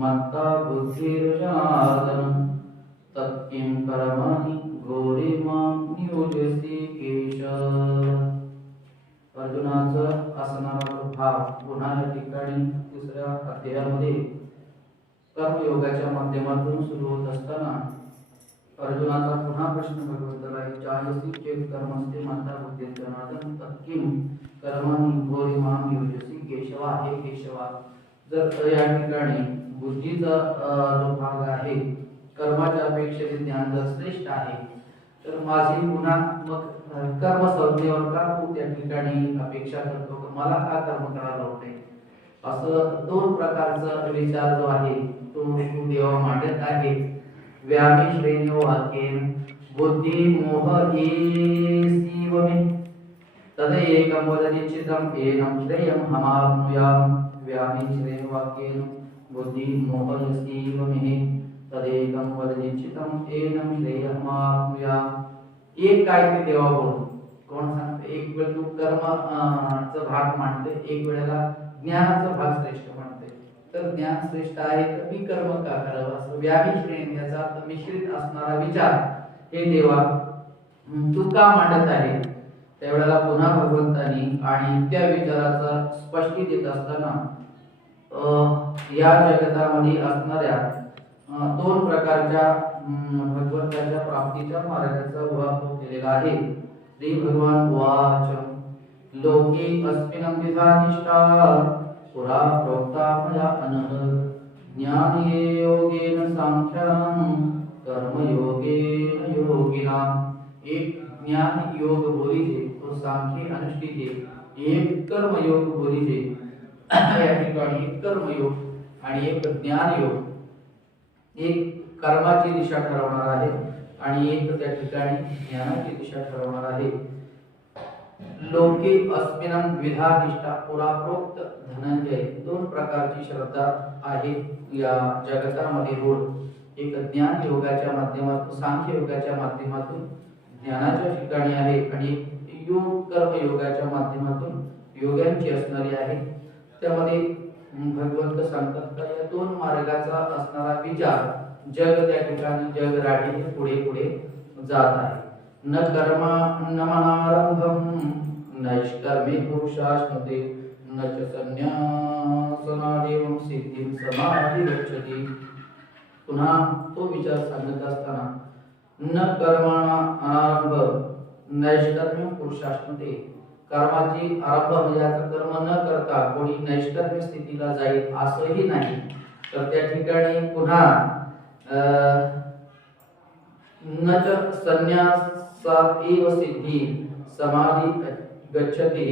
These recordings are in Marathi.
मत्ता बुद्धिर्जनार्दन तत्किं कर्माणि घोरे मां नियोजयसि केश। अर्जुनाचं असणारा भाव पुन्हा या ठिकाणी तिसऱ्या अध्यायामध्ये कर्मयोगाच्या माध्यमातून सुरू होत असताना अर्जुनाचा पुन्हा प्रश्न भगवंताला चायसी चेत कर्मस्ते माता बुद्धिर्जनार्दन तत्किं कर्माणि घोरे मां नियोजयसि केशवा। हे केशवा, जर या ठिकाणी बुद्धीचा जो भाग आहे कर्माच्या अपेक्षेने ज्ञान जर श्रेष्ठ आहे तर माझी पुन्हा मग कर्म संज्ञेवर का तू त्या ठिकाणी अपेक्षा करतो, मला का कर्म करायला होते, असं दोन प्रकारचा विचार जो आहे तो देवा मांडत आहे। व्यामी श्रेणीयो वाक्येन बुद्धी मोह एसीव मे तदेकं वदनिश्चितं येनं श्रेयं हमाप्नुयाम। व्यामी श्रेणीयो वाक्येन बुद्धि मोह एसीव मे तदेकं वदनिश्चितं येनं श्रेयं हमाप्नुयाम। एक काय ते देवा बोल कोण सांगते, एक वेळ तू कर्माचा भाग मांडते, एक वेळेला ज्ञानाचा भाग श्रेष्ठ मानते। तर ज्ञान श्रेष्ठ आहे तर मी कर्म का करावं, असं व्यामी श्रेणी याचा अर्थ मिश्रित असणारा विचार हे देवा तू का मांडत आहे। त्यावेळेला पुन्हा भगवंतानी आणि त्या विचाराचा स्पष्टी देत असताना या जगतामध्ये असणाऱ्या दोन प्रकारच्या भगवंताच्या प्राप्तीच्या मार्गाचा उल्लेख केलेला आहे। श्री भगवान वाच लोके अस्मिन् विधानिष्ठा पुरा प्रोक्ता मया अनघ ज्ञाने योगेन सांख्यं कर्म योगेन योगिनां। एक ज्ञान योग बोलीजे तो सांख्य अनुष्ठिते, एक कर्म योग बोलीजे या ठिकाणी एक कर्म योग आणि एक ज्ञान योग, एक कर्माची दिशा ठरवणार आहे आणि एक त्या ठिकाणी ज्ञानाची दिशा ठरवणार आहे। लोके अस्मिन् द्विधानिष्ठा पुराप्रोक्त धनंजय, दोन प्रकारची श्रद्धा आहे या जगतामध्ये होत, एक ज्ञान योगाच्या माध्यमातून सांख्य योगाच्या माध्यमातून ज्ञानाच्या ठिकाणी आहे आणि योग कर्म योगाच्या माध्यमातून योगांची असणारी आहे। त्यामध्ये भगवंत सांगतात का या दोन मार्गाचा असणारा विचार जग त्या ठिकाणी जग राठी पुढे पुढे जात आहे। न कर्मा न मनारंभम नैष्कर्मे पुरुषाश्नुते न च संन्यासनादेवं सिद्धिं समाधि गच्छति। पुन्हा तो विचार सांगत असताना न कर्माणा अनारंभ नैष्कर्म्य पुरुषाश्नुते, कर्माची आरंभ म्हणजे कर्म न करता कोणी नैष्कर्म्य स्थितीला जाईल असंही नाही। तर त्या ठिकाणी पुन्हा न च संन्यासा एव सिद्धी समाधि गच्छति,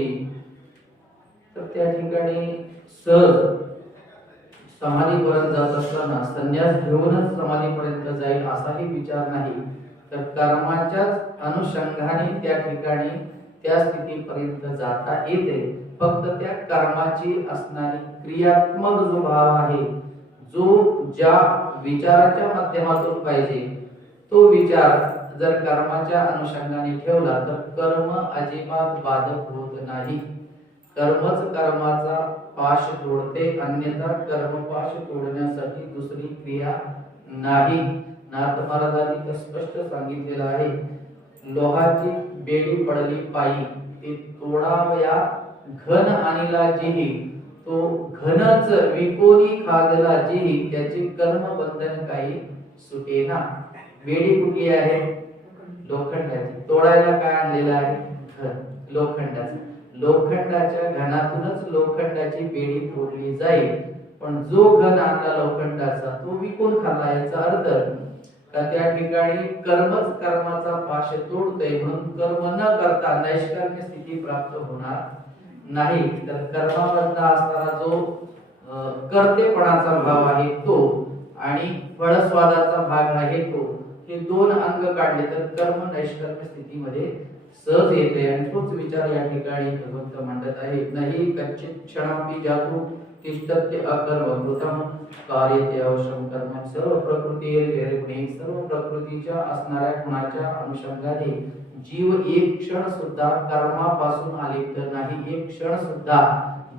तर त्या ठिकाणी सहज समाधीपर्यंत जात असताना संन्यास घेऊनच समाधीपर्यंत जाईल असाही विचार नाही। तर कर्माच्याच अनुषंगाने त्या ठिकाणी त्या स्थितीपर्यंत जाता येते, फक्त त्या कर्माची असणारी क्रियात्मक जो भाव आहे जो ज्या विचाराच्या माध्यमातून पाहिजे तो विचार जर कर्माच्या अनुषंगाने ठेवला तर कर्म अजिबात बाधक होत नाही। कर्मच कर्माचा पाश तोडते, अन्यथा कर्मपाश तोडण्यासाठी दुसरी क्रिया नाही। नाथ महाराजांनी तर स्पष्ट सांगितलेलं आहे, लोहाची बेडी पडली पायी ती तोडावया घन आणला जेही, तो घनच विकोनी खादला जेही त्याचे कर्म बंधन काही सुटेना। बेडी कुठली आहे, लोखंडाची, तोडायला काय आणलेलं आहे, घन लोखंडाचं। लोखंडाच्या घनातूनच लोखंडाची बेडी तोडली जाईल, पण जो घन आणला लोखंडाचा तो विकून खाल्ला। याचा अर्थ का त्या ठिकाणी कर्मच कर्माचा पाश तोडतोय, म्हणून कर्म न करता नैष्कर्म्य स्थिती प्राप्त होणार नाही। तर कर्माबद्ध असणारा जो कर्तेपणाचा भाव आहे तो आणि फळस्वादाचा भाग आहे तो, हे दोन अंग काढले तर कर्म नैष्कर्म्य स्थितीमध्ये सहज येते। आणि तोच विचार या ठिकाणी भगवंत मांडत आहे, नाही कच्चित क्षणापि जातु तिष्ठत्य अकर्म कृतम कार्यते अवश्यम कर्म। सर्व प्रकृती गुणे, सर्व प्रकृतीच्या असणाऱ्या गुणाच्या अनुषंगाने जीव एक क्षण सुद्धा कर्मापासून अलिप्त नाही, एक क्षण सुद्धा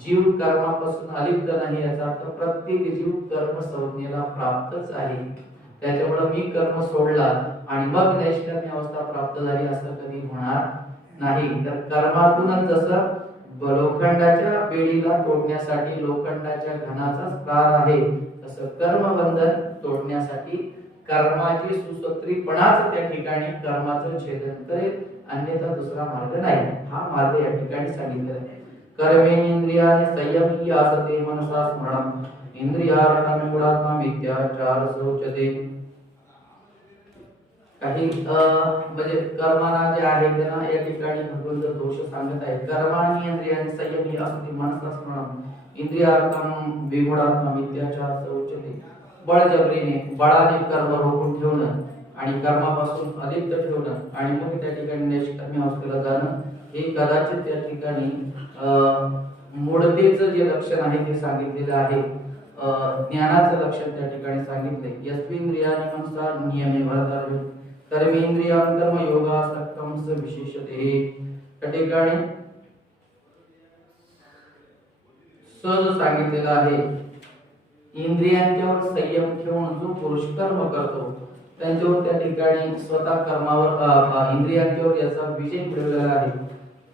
जीव कर्मापासून अलिप्त नाही, याचा अर्थ प्रत्येक जीव कर्म संज्ञेला प्राप्तच आहे. त्याच्यामुळे मी कर्म सोडला आणि मग नैष्कर्म्य अवस्था प्राप्त झाली असं कधी होणार नाही. तर कर्मातूनच जसं लोखंडाच्या बेडीला तोडण्यासाठी लोखंडाच्या घनाचा प्रार आहे, तसं कर्मबंधन तोडण्यासाठी कर्माची सुसूत्रीपणाच त्या ठिकाणी कर्माचं छेदन करेल, अन्यथा दुसरा मार्ग नाही. हा मार्ग या ठिकाणी सांगितलेला आहे. कर्मेंद्रियाणि संयमी आसते मनसा स्मरणम् इंद्रियार्थान गुणात्मा मिथ्याचार सोचते. काही म्हणजे कर्माना जे आहे त्यांना या ठिकाणी भगवंत दोष सांगत आहे. कर्माणी इंद्रियाणि संयमी आसते मनसा स्मरणम् इंद्रियार्थान विगुणात्मा मिथ्याचार सोचते. बळजबरीने बळाने कर्म रोखून ठेवणं आणि कर्मापासून अलिप्त ठेवणं आणि मग त्या ठिकाणी निष्कर्म्य अवस्थेला जाणं, हे कदाचित त्या ठिकाणी मूढतेचं जे लक्षण आहे ते सांगितलेलं आहे. ज्ञानाचं लक्षण त्या ठिकाणी सांगितले. यस्मिंद्रियाणि मनसा नियमे भरतार्य कर्मेंद्रियां कर्म योगासक्तम स विशेषते. त्या ठिकाणी सहज सांगितलेलं आहे. इंद्रियांच्यावर संयम ठेवून जो पुरुष कर्म करतो त्यांच्यावर त्या ठिकाणी स्वतः कर्मावर इंद्रियांच्यावर याचा विजय मिळवलेला आहे.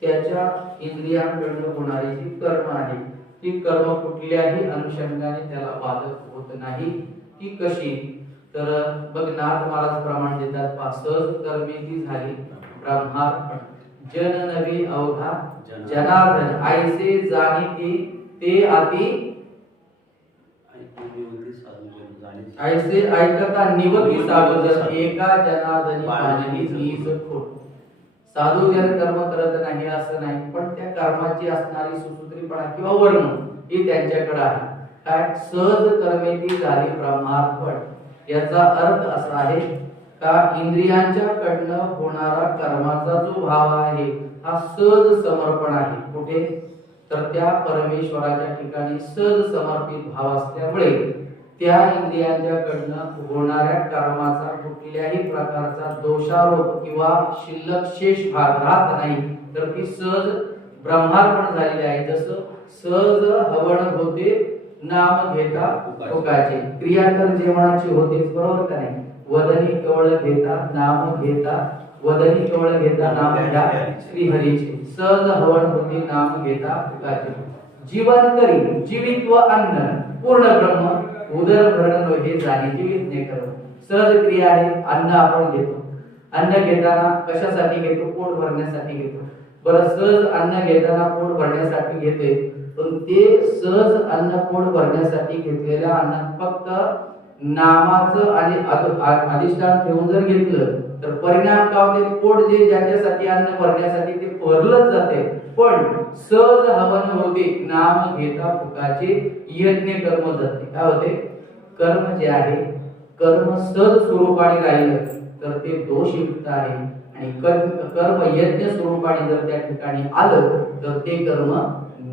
त्याच्या इंद्रियांकडून होणारी जी कर्म आहे ती कर्म कुठल्याही अनुषंगाने त्याला बाधक होत नाही. ती कशी तर बघ नाथ महाराज प्रमाण देतात. सहज कर्मेची झाली ब्रह्मार्पण जन नवे अवघा जनार्दन ऐसे जाणी ते आती ऐसे ऐकता निवती साधूजन एका जनार्दनी पाजली नीस खोट. साधू जन कर्म करत नाही असं नाही, पण त्या कर्माची असणारी सुसूत्रीपणा किंवा वर्ण ही त्यांच्याकडे आहे. काय सहज कर्मेची झाली ब्रह्मार्पण, याचा अर्थ असा आहे का इंद्रियांच्या कडनं होणारा कर्माचा जो भाव आहे हा सहज समर्पण आहे. कुठे तर त्या परमेश्वराच्या ठिकाणी सहज समर्पित भाव असल्यामुळे त्या इंद्रियांच्याकडनं होणाऱ्या कर्माचा कुठल्याही प्रकारचा दोषारोप किंवा शिल्लक शेष भाग राहत नाही, तर ती सहज ब्रह्मार्पण झालेली आहे. जसं सहज हवन होते नाम घेता ओकाचे, क्रिया तर जेवणाची होतेच, बरोबर का नाही. वदनी कवळ घेता नाम घेता, वदनी कवळ घेता नाम घ्या श्री हरीचे. सहज हवन होते नाम घेता ओकाचे. जीवन करी जीवित्व अन्न पूर्ण ब्रह्म उदर भरण हे जाणे जीवित ने करो. सहज क्रिया आहे. अन्न आपण घेतो, अन्न घेताना कशासाठी घेतो? पोट भरण्यासाठी घेतो. बरं, सहज अन्न घेताना पोट भरण्यासाठी घेते, पण ते सहज अन्न पोट भरण्यासाठी घेतलेल्या अन्नात फक्त नामाचं आणि अधिष्ठान ठेवून जर घेतलं तर परिणाम काय होते? पोट जे ज्याच्यासाठी अन्न भरण्यासाठी ते भरलंच जाते, पण सहज हवन होते नाम घेता फुकाचे यज्ञ कर्म जाते. काय होते? कर्म जे आहे कर्म सहज स्वरूपाने राहिलं तर ते दोषयुक्त आहे, आणि कर्म यज्ञ स्वरूपाने जर त्या ठिकाणी आलं तर ते कर्म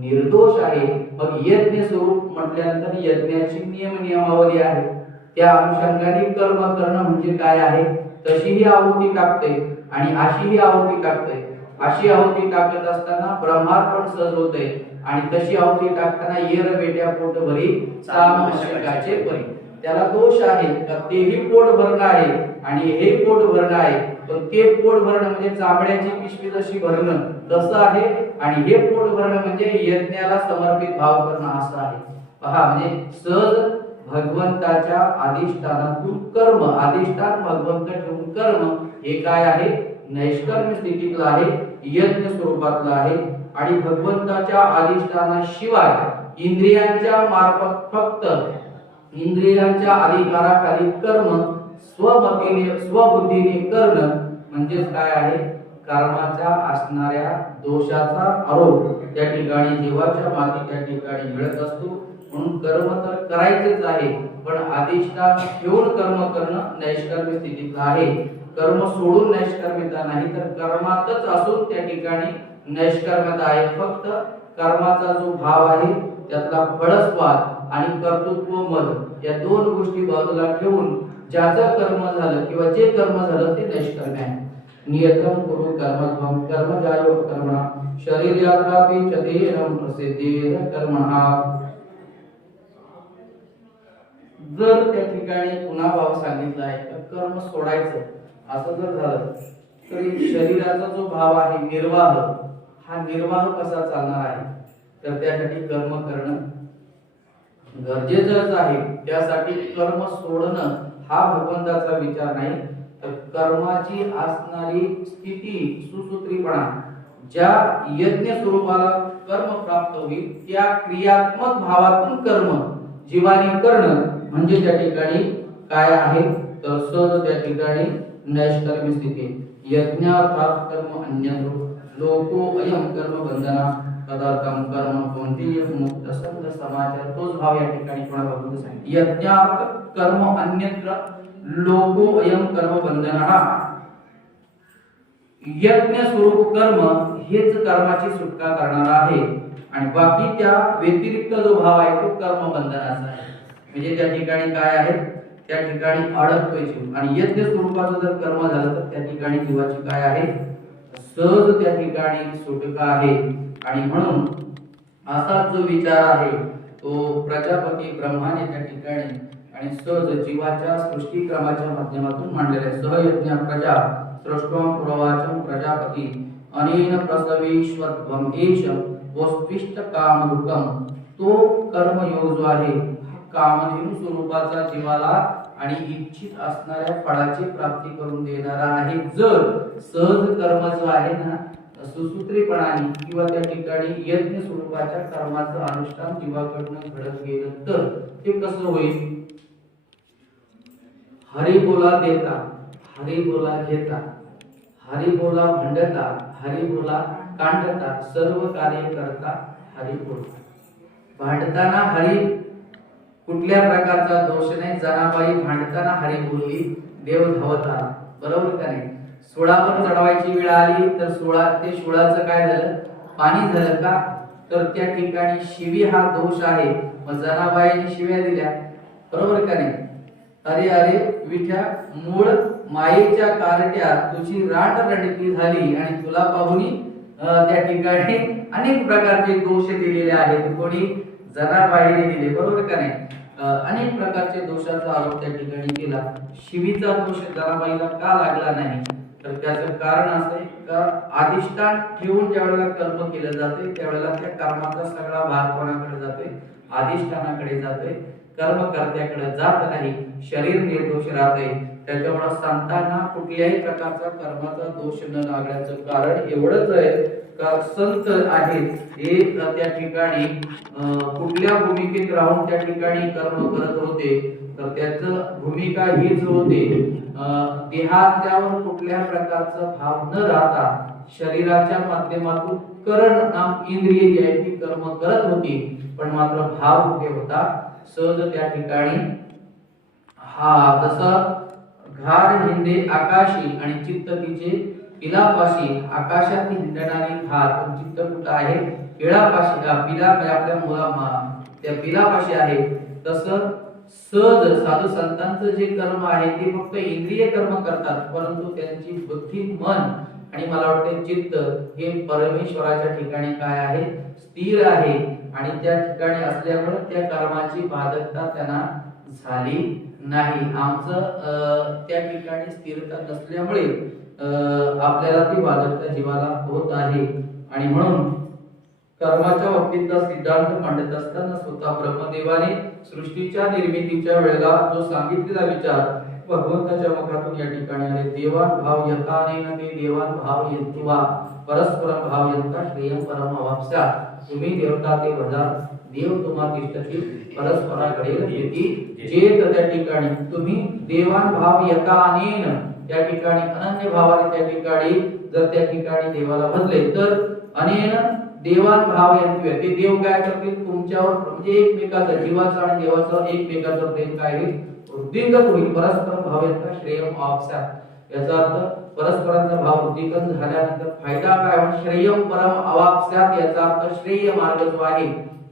निर्दोष आहे. मग यज्ञ स्वरूप म्हटल्यानंतर यज्ञाची नियमावली आहे, त्या अनुषंगाने कर्म करणं म्हणजे काय आहे? तशीही आहुती टाकते आणि अशीही आहुती टाकते. अशी आहुती टाकत असताना ब्रह्मार्पण सहज होते आणि तशी आहुती टाकताना येर बेट्या पोट भरी सामशिकाचे परी. त्याला दोष आहे का तेही पोट भरणं आहे आणि हे पोट भरणं आहे, पण ते पोट भरणं म्हणजे चामड्याची पिशवी जशी भरणं तसं आहे, आणि हे पोट भरणं म्हणजे यज्ञाला समर्पित भाव करणं असं आहे. पहा, म्हणजे सहज भगवंताच्या अधिष्ठानातून कर्म, अधिष्ठान भगवंत ठेवून कर्म, हे काय आहे? नैष्कर्म्य स्थितीतलं आहे, यज्ञ स्वरूपातलं आहे. आणि भगवंताच्या अधिष्ठानाशिवाय इंद्रियांच्या मार्फत फक्त इंद्रियांच्या अधिकाराखाली कर्म स्वमतीने स्वबुद्धीने करणं म्हणजे काय आहे? कर्माच्या असणाऱ्या दोषाचा आरोप त्या ठिकाणी जीवाच्या मागे त्या ठिकाणी मिळत असतो. म्हणून कर्म तर करायचेच आहे, पण अधिष्ठान ठेवून कर्म करणं नैष्कर्म्य स्थितीतलं आहे. कर्म सोडून नैष्कर्म्यता नाही, तर कर्मातच असून त्या ठिकाणी नैष्कर्म्यता आहे. फक्त कर्माचा जो भाव आहे त्यातला फळस्वाद आणि कर्तृत्व मद या दोन गोष्टी बाजूला ठेवून ज्याचं कर्म झालं किंवा जे कर्म झालं ते नैष्कर्म्य आहे. नियतं कुरु कर्मध्वं कर्मजायो कर्मणा शरीरयात्रापि च तेन प्रसिद्धेत कर्मणा। जर त्या ठिकाणी पुन्हा भाव सांगितला आहे तर कर्म सोडायचं असं जर झालं तरी शरीराचा जो भाव आहे निर्वाह, हा निर्वाह कसा चालणार आहे, तर त्यासाठी कर्म करणं गरजेचंच आहे। त्यासाठी कर्म सोडणं हा भगवंताचा विचार नाही, तर कर्माची असणारी स्थिती सुसूत्रीपणा, ज्या यज्ञ स्वरूपाला कर्म प्राप्त होईल त्या क्रियात्मक भावातून कर्म जीवाने करणं म्हणजे त्या ठिकाणी काय आहे, तर सहज त्या ठिकाणी नैष्कर्म्य स्थिती। यज्ञार्थात कर्म अन्यत्र लोको अयम कर्म बंधना पदार्थम कर्म कोणती मुक्त संग समाचार, तोच भाव या ठिकाणी कोणा बघून सांगितले। यज्ञार्थ कर्म अन्यत्र लोको अयम कर्म बंधना, यज्ञ स्वरूप कर्म हेच कर्माची सुटका करणार आहे आणि बाकी त्या व्यतिरिक्त जो भाव आहे तो कर्म बंधनाचा आहे। म्हणजे त्या ठिकाणी काय आहे, त्या ठिकाणी अडकतोय जीव आणि यज्ञ स्वरूपाचं जर कर्म झालं तर त्या ठिकाणी जीवाची काय आहे, सहज त्या ठिकाणी सुटका आहे। आणि म्हणून असा जो विचार आहे तो प्रजापती ब्रह्माने त्या ठिकाणी आणि सहज जीवाच्या सृष्टी क्रमाच्या माध्यमातून मांडलेला आहे। सहयज्ञ प्रजा सृष्टम पुरवाचम प्रजापती अनेन प्रसवेश्वरत्वम एष वस्विष्ट कामदुकम, तो कर्मयोग जो आहे कामधेनु स्वरूपाचा जीवाला आणि इच्छित असणाऱ्या फळाची प्राप्ती करून देणारा आहे। जर सहज कर्म जो आहे ना सुसूत्रीपणाने किंवा त्या ठिकाणी यज्ञ स्वरूपाच्या कर्माचं अनुष्ठान जीवाकडून घडत गेलं तर ते कसं होईल, हरी बोला देता हरी बोला घेता हरी बोला भंडता हरी बोला कांडता सर्व कार्य करता हरी बोला। भांडताना हरी कुठल्या प्रकारचा दोष नाही, जनाबाई भांडताना हरी बोलली, देव धावता, बरोबर का नाही। सोळावर चढवायची वेळ आली तर ते सोळाचं काय झालं, पाणी झालं का, तर त्या ठिकाणी शिवी हा दोष आहे, मग जनाबाईने शिव्या दिल्या, बरोबर का नाही। अरे अरे विठ्या मूळ मायेच्या कारट्या तुझी राट रणती झाली आणि तुला पाहुनी त्या ठिकाणी अनेक प्रकारचे दोष दिलेले आहेत, कोणी जनाबाईने दिले, बरोबर का नाही। अनेक प्रकारचे दोषाचा आरोप त्या ठिकाणी केला। शिवीचा दोष जनाबाईला का लागला नाही, तर त्याचं कारण असं आहे का अधिष्ठान ठेवून ज्यावेळेला कर्म केलं जाते त्यावेळेला त्या कर्माचा सगळा भार कोणाकडे जातोय, अधिष्ठानाकडे जातोय, कर्मकर्त्याकडे जात नाही, शरीर निर्दोष राहते। त्याच्यामुळे संतांना कुठल्याही प्रकारचा कर्माचा दोष न लागण्याचं कारण एवढंच आहे का संत आहेत हे त्या ठिकाणी कुठल्या भूमिकेत राहून त्या ठिकाणी कर्म करत होते, तर त्याचं भूमिका हीच होते देहात त्यावर कुठल्या प्रकारचा भाव न राहता शरीराच्या माध्यमातून करण नाम इंद्रिय जी आहे ती कर्म करत होती, पण मात्र भाव कुठे होता, सहज त्या ठिकाणी हा जसं घार हिंदे आकाशी आणि चित्त तिचे पिलापाशी, आकाशात हिंडणारी घार पण चित्त कुठं आहे, पिलापाशी, पिला म्हणजे आपल्या मुला त्या पिलापाशी आहे। तसं सहज साधू संतांचं जे कर्म आहे ते फक्त इंद्रिय कर्म करतात, परंतु त्यांची बुद्धी मन आणि मला वाटते चित्त हे परमेश्वराच्या ठिकाणी काय आहे, स्थिर आहे आणि त्या ठिकाणी असल्यामुळे त्या कर्माची बाधकता त्यांना झाली नाही। आमचं त्या ठिकाणी स्थिरता नसल्यामुळे आपल्याला ती बाधकता जीवाला होत आहे। आणि म्हणून कर्माच्या बाबतीतला सिद्धांत मांडत असताना स्वतः ब्रह्मदेवाने सृष्टीच्या निर्मितीच्या वेळेला जो सांगितलेला विचार भगवंताच्या मुखातून या ठिकाणी आहे, देवान भाव यथानेन ते देवान भाव यंतुवा परस्पर भाव यंता श्रेयं परम अवाप्स्या, तुम्ही देवता ते भजा देव तुम्हा तिष्ठती परस्पराकडे येती जेत। त्या ठिकाणी तुम्ही देवान भाव यथानेन त्या ठिकाणी अनन्य भावाने त्या ठिकाणी जर त्या ठिकाणी देवाला भजले तर अनेन देवान भाव यंतुवे, ते देव काय करतील तुमच्यावर, म्हणजे एकमेकाचं जीवाचं आणि देवाचं एकमेकाचं प्रेम काय होईल, वृद्धिंगत होईल, परस्पर भाव यंता श्रेयं अवाप्स्या। याचा अर्थ परस्परांचा भाव वृद्धिंगत झाल्यानंतर फायदा काय होईल, श्रेयं परम अवाप्स्यात। याचा अर्थ श्रेय मार्ग जो आहे,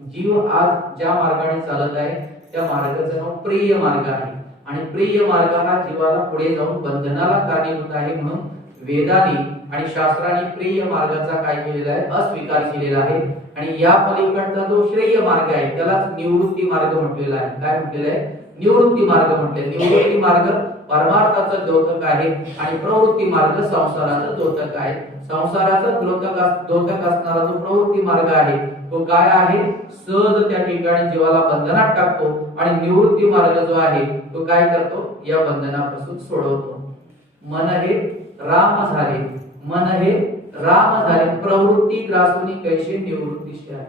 जीव आज ज्या मार्गाने चालत आहे त्या मार्गाचं नाव प्रिय मार्ग आहे आणि प्रिय मार्ग हा जीवाला पुढे जाऊन बंधनाला कारणीभूत आहे, म्हणून वेदाने आणि शास्त्राने प्रिय मार्गाचा काय केलेला आहे, अस्वीकार केलेला आहे. आणि या पलीकडचा जो श्रेय मार्ग आहे त्यालाच निवृत्ती मार्ग म्हटलेला आहे. काय म्हटलेलं आहे, निवृत्ती मार्ग म्हटले. निवृत्ती मार्ग परमार्थाचा द्योतक आहे आणि प्रवृत्ती मार्ग संसाराचा द्योतक आहे. संसाराचा द्योतक असणारा जो प्रवृत्ती मार्ग आहे तो काय आहे, सहज त्या ठिकाणी जीवाला बंधनात टाकतो. आणि निवृत्ती मार्ग जो आहे तो काय करतो, या बंधनापासून सोडवतो. मन हे राम झाले, मन हे राम झाले, प्रवृत्ती ग्रासूनी कैसे निवृत्तीशी आहे.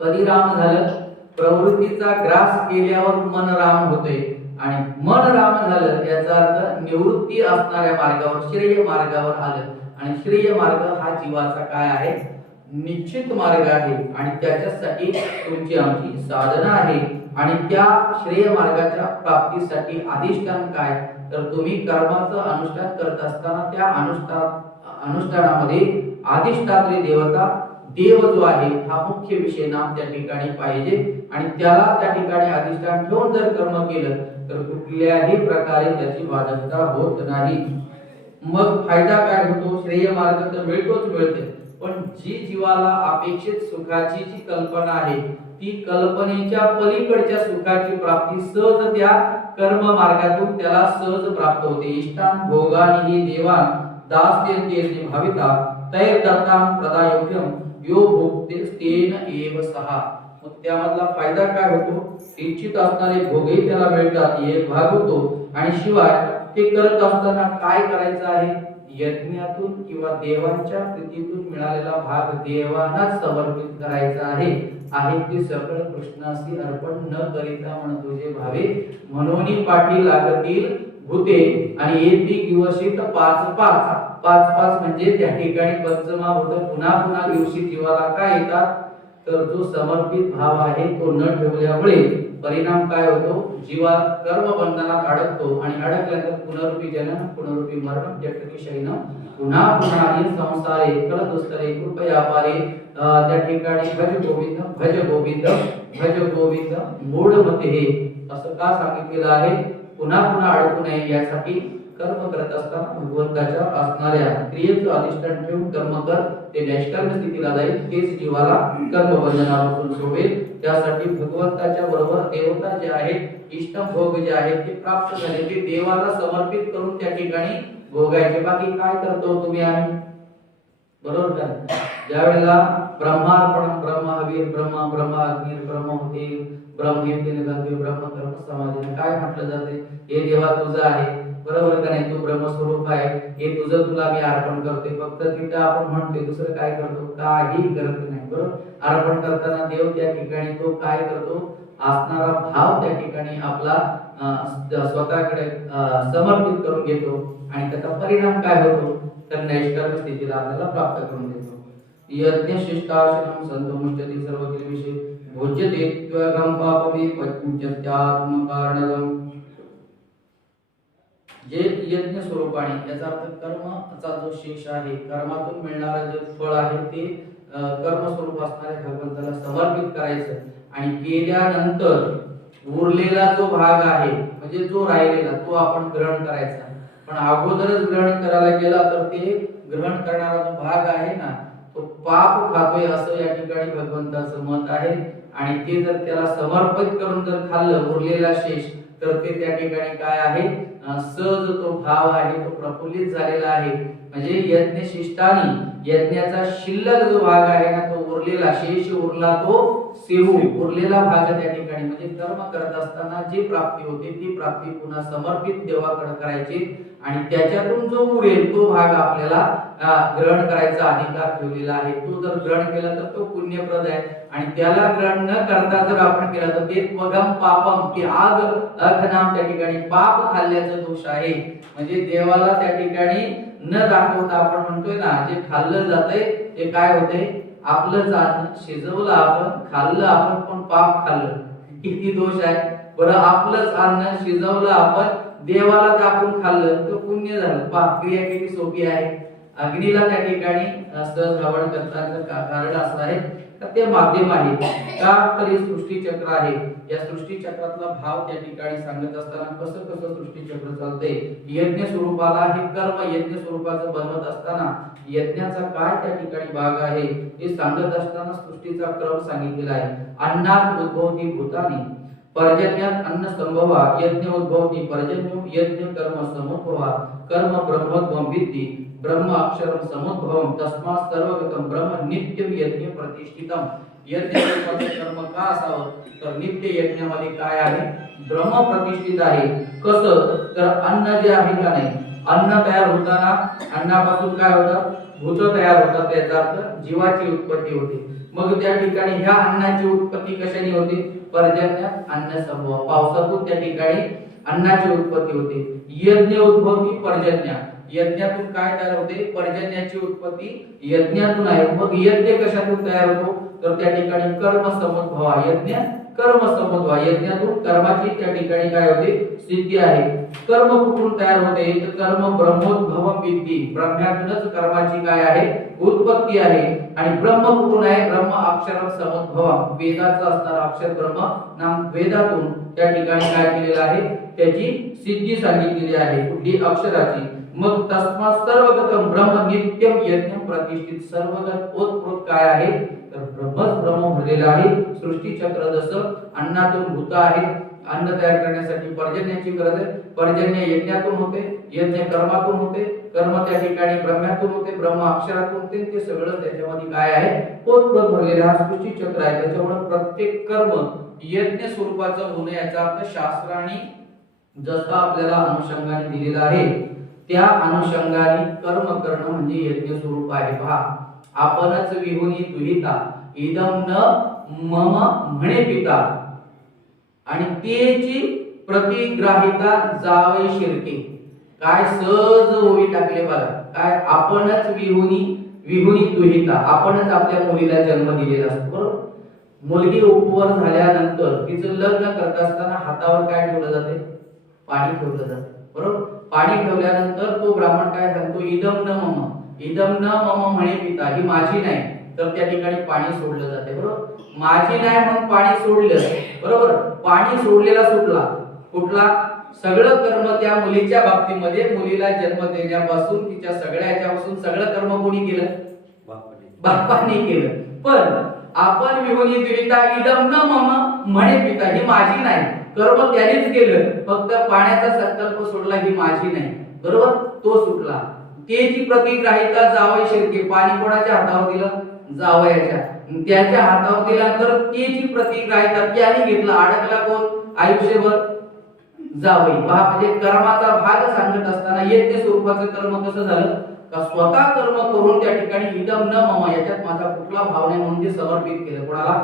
कधी राम झालं, प्रवृत्तीचा ग्रास केल्यावर मन राम होते. आणि मन राम झालं याचा अर्थ निवृत्ती असणाऱ्या मार्गावर, श्रेय मार्गावर आलं. आणि श्रेय मार्ग हा जीवाचा काय आहे, निश्चित मार्ग आहे. आणि त्याच्यासाठी तुमची आमची साधना आहे. आणि त्या श्रेय मार्गाच्या प्राप्तीसाठी अधिष्ठान काय, तर तुम्ही कर्माचं अनुष्ठान करत असताना त्या अनुष्ठानामध्ये अधिष्ठात्री देवता, देव जो आहे हा मुख्य विषय नाम त्या ठिकाणी पाहिजे. आणि त्याला त्या ठिकाणी अधिष्ठान ठेवून जर कर्म केलं तर कुठल्याही प्रकारे त्याची बाधकता होत नाही. मग फायदा काय होतो, श्रेय मार्ग तर मिळतोच मिळते, पण जी जीवाला अपेक्षित सुखाची जी कल्पना आहे ती कल्पनेच्या पलीकडच्या सुखाची प्राप्ती सहज त्या कर्म मार्गातून त्याला सहज प्राप्त होते. इष्टान भोगानिही देवान दास्यन्ते भाविता तैर दत्तां प्रदायोग्यम यो भोक्ते तेन एव सहा. मग त्यामधला फायदा काय होतो, इच्छित असणारे भोगही त्याला मिळतात, एक भाग होतो. आणि शिवाय ते करत असताना काय करायचं आहे, यज्ञातून किंवा देवांच्या प्रीतीतून मिळालेला भाग देवांनाच समर्पित करायचा आहे. ते सगळं कृष्णासी अर्पण न करिता म्हण तुझे भावे, म्हणून पाठी लागतील भूते. आणि येती दिवशीत पाच पाच म्हणजे त्या ठिकाणी पंचमाभूत पुन्हा पुन्हा दिवशी जीवाला काय येतात, तर जो समर्पित भाव आहे तो न ठेवल्यामुळे परिणाम काय होतो, जीवा कर्म बंधनात अडकतो. आणि अडकल्यानंतर पुनरुपी जनन पुनरुपी मरण जटविषयीनं पुन्हा पुन्हा ही संसारे कल दुस्तरे कृपया पारे. त्या ठिकाणी भज गोविंद भज गोविंद भज गोविंद मूढमते हे असं का सांगितलेलं आहे, पुन्हा पुन्हा अडकू नये यासाठी कर्म करत असताना भगवंताच्या असणाऱ्या क्रियेचं अधिष्ठान ठेवून कर्म कर, ते नैष्कर्म स्थितीला जाईल, तेच जीवाला कर्म बंधनापासून सोडेल. त्यासाठी भगवंताच्या बरोबर देवता जे आहेत, इष्ट भोग जे आहेत ते प्राप्त झाले ते देवाला समर्पित करून त्या ठिकाणी भोगायचे. बाकी काय करतो तुम्ही आम्ही, बरोबर का? ज्या वेळेला ब्रह्मार्पण ब्रह्म हवीर ब्रह्म ब्रह्म अग्निर ब्रह्म होते ब्रह्मेतील गंगे ब्रह्म कर्म समाधीने काय म्हटलं जाते, हे देवा तुझं आहे, बरोबर का नाही, तू ब्रह्मस्वरूप आहे, हे तुझं तुला मी अर्पण करते. फक्त तिथं आपण म्हणते, दुसरं काय करतो, काही करत नाही. बरोबर, अर्पण करताना देव त्या ठिकाणी तो काय करतो, असणारा भाव त्या ठिकाणी आपला स्वतःकडे समर्पित करून घेतो. आणि त्याचा परिणाम काय होतो, तर नैष्कर्म स्थितीला आपल्याला प्राप्त करून देतो. यज्ञ शिष्टाशनम संतमुच्यते सर्व किलविषय भोज्यते त्वगम पापमे पञ्चत्यात्म कारणम. जे यज्ञ स्वरूपाने, याचा अर्थ कर्माचा जो शेष आहे, कर्मातून मिळणारे जे फळ आहे ते कर्म स्वरूप असणाऱ्या भगवंताला समर्पित करायचं. आणि केल्यानंतर उरलेला जो भाग आहे म्हणजे जो राहिलेला तो आपण ग्रहण करायचा. पण अगोदरच ग्रहण करायला गेला तर ते ग्रहण करणारा जो भाग आहे ना तो पाप खातोय असं या ठिकाणी भगवंताचं मत आहे. आणि ते जर त्याला समर्पित करून जर खाल्लं उरलेला शेष तर ते त्या ठिकाणी काय आहे, सहज तो भाव आहे तो प्रफुल्लित झालेला आहे. म्हणजे यज्ञ शिष्टानी यज्ञाचा शिल्लक जो भाग आहे ना तो उरलेला शेष उरला तो सेवू उरलेला भाग त्या ठिकाणी म्हणजे कर्म करत असताना जी प्राप्ती होते ती प्राप्ती पुन्हा समर्पित देवाकडे करायची. आणि त्याच्यातून जो उरेल तो भाग आपल्याला ग्रहण करायचा अधिकार ठेवलेला आहे. तो जर ग्रहण केला तर तो पुण्यप्रद आहे. आणि त्याला ग्रहण न करता जर आपण केला तर ते त्वगम पापम, की आग अघनाम, त्या ठिकाणी पाप खाल्ल्याचा दोष आहे. म्हणजे देवाला त्या ठिकाणी न दाखवता आपण म्हणतोय ना जे खाल्लं जातंय ते काय होते, आपलं अन्न शिजवलं आपण खाल्लं आपण पण पाप खाल्लं, किती दोष आहे बरं. आपलंच अन्न शिजवलं आपण देवाला दाखवून खाल्लं तर पुण्य झालं. पाप क्रिया किती सोपी आहे. अग्नीला त्या ठिकाणी सहज हवन करताना कारण असं आहे तर ते माध्यम आहे का, तर हे सृष्टी चक्र आहे. या सृष्टी चक्रातला भाव त्या ठिकाणी सांगत असताना कसं कसं सृष्टी चक्र चालते, यज्ञ स्वरूपाला हे कर्म यज्ञ स्वरूपाचं बनवत असताना यज्ञाचा काय त्या ठिकाणी भाग आहे हे सांगत असताना सृष्टीचा क्रम सांगितलेला आहे. अन्नात उद्भवती भूतानी, पर्जन्यात अन्न संभवा, यज्ञ उद्भवती पर्जन्यो, यज्ञ कर्म समुद्भवा, कर्म ब्रह्मत्वं विद्धि, ब्रह्म अक्षरम समुद्भवम, तस्मात् सर्वगतं ब्रह्म नित्यं यज्ञ प्रतिष्ठितम. यज्ञ कर्म का असावं, तर नित्य यज्ञामध्ये काय आहे, ब्रह्म प्रतिष्ठित आहे. कसं, तर अन्न जे आहे का नाही, अन्न तयार होताना अन्नापासून काय होतं, भूत तयार होतात, त्याचा अर्थ जीवाची उत्पत्ती होते. मग त्या ठिकाणी ह्या अन्नाची उत्पत्ती कशाने होते, पर्जन्यात अन्न संभव, पावसातून त्या ठिकाणी अन्नाची उत्पत्ती होते. यज्ञ उद्भवती पर्जन्या, यज्ञातून काय तयार होते, पर्जन्याची उत्पत्ती यज्ञातून आहे. मग यज्ञ कशातून तयार होतो, तर त्या ठिकाणी कर्म समुद्भवा, यज्ञ कर्म समुद्भवा, यज्ञातून कर्माची त्या ठिकाणी काय होते, सिद्धी आहे. कर्म कुठून तयार होते, तर कर्म ब्रह्मोद्भवम विद्धि, ब्रह्मातूनच कर्माची काय आहे, उत्पत्ती आहे. आणि ब्रह्म कुठून आहे, ब्रह्म अक्षरम समुद्भवम, वेदाचं असणारं अक्षर ब्रह्म नाम वेदातून त्या ठिकाणी काय केलेलं आहे, त्याची सिद्धी सांगितलेली आहे, कुठली, अक्षराची. मग तस्मात् सर्वगतं ब्रह्म नित्यम यज्ञ प्रतिष्ठित, सर्वगत ओतप्रोत काय आहे, तर ब्रह्मच ब्रह्म भरलेला आहे. सृष्टी चक्र जसं अन्नातून भूत आहे, अन्न तयार करण्यासाठी पर्जन्याची गरज आहे, पर्जन्य यज्ञातून होते, यज्ञ कर्मातून होते, कर्म त्या ठिकाणी ब्रह्मातून होते, ब्रह्म अक्षरातून होते, ते सगळं त्याच्यामध्ये काय आहे, ओतप्रोत भरलेला हा सृष्टी चक्र आहे. त्याच्यामुळे प्रत्येक कर्म यज्ञ स्वरूपाचं होणे याचा अर्थ शास्त्राने जसं आपल्याला अनुषंगाने दिलेला आहे त्या अनुषंगाने कर्म करणं म्हणजे यज्ञ स्वरूप आहे. पहा, आपणच विहुनी दुहिता, इदम न मम म्हणे पिता, आणि तेची प्रतिग्राहिता जावई शिरके. काय सहज ओवी टाकले बघा, काय, आपणच विहुनी दुहिता, आपणच आपल्या मुलीला जन्म दिलेला असतो, बरोबर. मुलगी उपवर झाल्यानंतर तिचं लग्न करत असताना हातावर काय ठेवलं जाते, पाणी ठेवलं जाते, बरोबर. पाणी ठेवल्यानंतर तो ब्राह्मण काय सांगतो, इदम न मम म्हणे पिता, ही माझी नाही, तर त्या ठिकाणी पाणी सोडलं जाते, बरोबर. माझी नाही म्हणून पाणी सोडलं, बरोबर. पाणी सोडलेला सुटला, कुठला, सगळं कर्म त्या मुलीच्या बाबतीमध्ये, मुलीला जन्म देण्यापासून तिच्या सगळ्या याच्यापासून सगळं कर्म कोणी केलं, बापाने केलं. पण आपण विहुनी दुहिता इदम न मम म्हणे पिता, ही माझी नाही, कर्म त्यानेच केलं, फक्त पाण्याचा संकल्प सोडला, ही माझी नाही, बरोबर, तो सुटला. तेची प्रतिग्राहिता जावई शिरके, पाणी कोणाच्या हातावर दिलं, जावयाच्या, त्याच्या हातावर दिल्यानंतर तेची प्रतिग्राहिता त्याने घेतला, अडकला कोण, आयुष्यभर जावई. म्हणजे कर्माचा भाग सांगत असताना यज्ञ स्वरूपाचं कर्म कसं झालं, का स्वतः कर्म करून त्या ठिकाणी इदम न मम, याच्यात माझा कुठला भाव नाही म्हणून ते समर्पित केलं. कोणाला,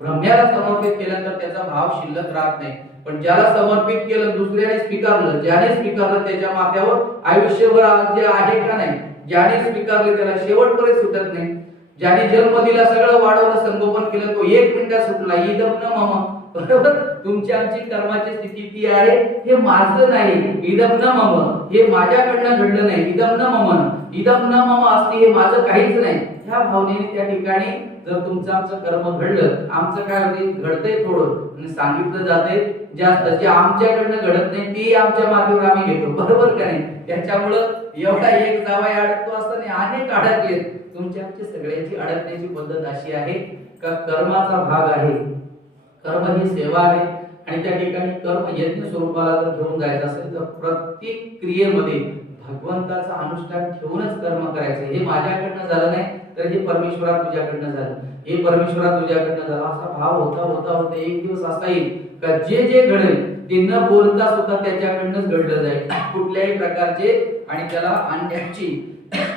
ब्रह्म्याला समर्पित केलं तर त्याचा भाव शिल्लक राहत नाही. पण ज्याला समर्पित केलं, दुसऱ्याने स्वीकारलं, ज्याने स्वीकारलं त्याच्या माथ्यावर आयुष्यभर जे आहे का नाही, ज्याने स्वीकारले त्याला शेवटपर्यंत सुटत नाही. ज्याने जन्म दिला, सगळं वाढवलं, संगोपन केलं, तो एक मिनिटात सुटला, इदम न मम, बरोबर. तुमची आमची कर्माची स्थिती ती आहे, हे माझं नाही, इदम न मम, हे माझ्याकडनं घडलं नाही, इदम न मम असते, हे माझं काहीच नाही. ह्या भावनेने त्या ठिकाणी जर तुमचं आमचं कर्म घडलं, आमचं काय होते, घडतंय थोडं आणि सांगितलं जाते जास्त, जे आमच्याकडनं घडत नाही ते आमच्या माथेवर आम्ही घेतो, बरोबर का नाही. त्याच्यामुळं एवढा एक जावाई अडकतो असताना अनेक अडकले. तुमच्या आमच्या सगळ्यांची अडकण्याची पद्धत अशी आहे का कर्माचा भाग आहे, कर्म ही सेवा आहे. आणि त्या ठिकाणी कर्म यज्ञ स्वरूपाला जर घेऊन जायचं असेल तर प्रत्येक क्रियेमध्ये भगवंताचा अनुष्ठान ठेवूनच कर्म करायचं. हे माझ्याकडनं झालं नाही तर हे परमेश्वरा तुझ्याकडनं झालं, हे परमेश्वरा तुझ्याकडनं झालं, असा भाव होता होता होता एक दिवस असा येईल का जे जे घडेल ते न बोलता सुद्धा त्याच्याकडनंच घडलं जाईल, कुठल्याही प्रकारचे आणि त्याला आणण्याची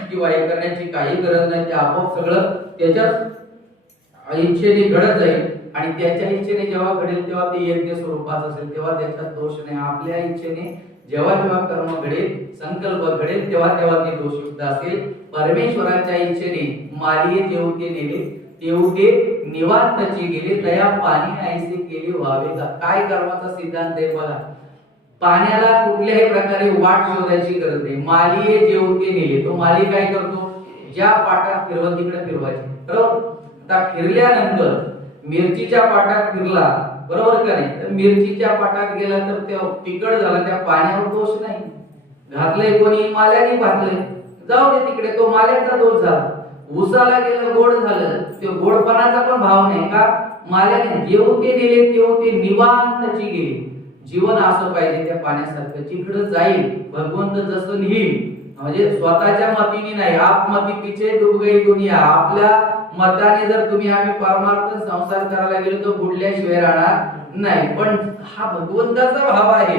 किंवा हे करण्याची काही गरज नाही. ते आपोआप सगळं त्याच्याच इच्छेने घडत जाईल. आणि त्याच्या इच्छेने जेव्हा घडेल तेव्हा ते यज्ञ स्वरूपाचं असेल, तेव्हा त्याच्यात दोष नाही. आपल्या इच्छेने जेव्हा जेव्हा कर्म घडेल, संकल्प घडेल, तेव्हा तेव्हा ते दोषयुक्त असेल. परमेश्वराच्या इच्छेने मालिये जेवते नेले, तेवढे निवांतची गेले, तया पाणी ऐसे केले व्हावे का. काय कर्माचा सिद्धांत आहे बघा. पाण्याला कुठल्याही प्रकारे वाट शोधायची गरज नाही. मालिये जेवते नेले, तो माली काय करतो, ज्या पाटात फिरवत तिकडे फिरवायचे, बरोबर. आता फिरल्यानंतर मिरचीच्या पाटात फिरला, बरोबर का नाही? तर मिरचीच्या पाटात गेला तर ते तिखट झाला, त्या पाण्यावर दोष नाही. घातलंय कोणी? माल्याने घातलंय, जाऊ दे तिकडे, तो माल्याचा दोष झाला. उसाला गेलं, गोड झालं, ते गोडपणाचा पण भाव नाही का? माल्याने जेवून ते दिले तेव्हा ते निवांतची गेली. जीवन असं पाहिजे त्या पाण्यासारखं, तिकडं जाईल भगवंत जसं नेईल, म्हणजे स्वतःच्या मतीने नाही. आप मती पिछे डूब गई दुनिया. आपल्या मताने जर तुम्ही आम्ही परमार्थ संसार करायला गेलो तर बुडल्याशिवाय राहणार नाही. पण हा भगवंताचा भाव आहे,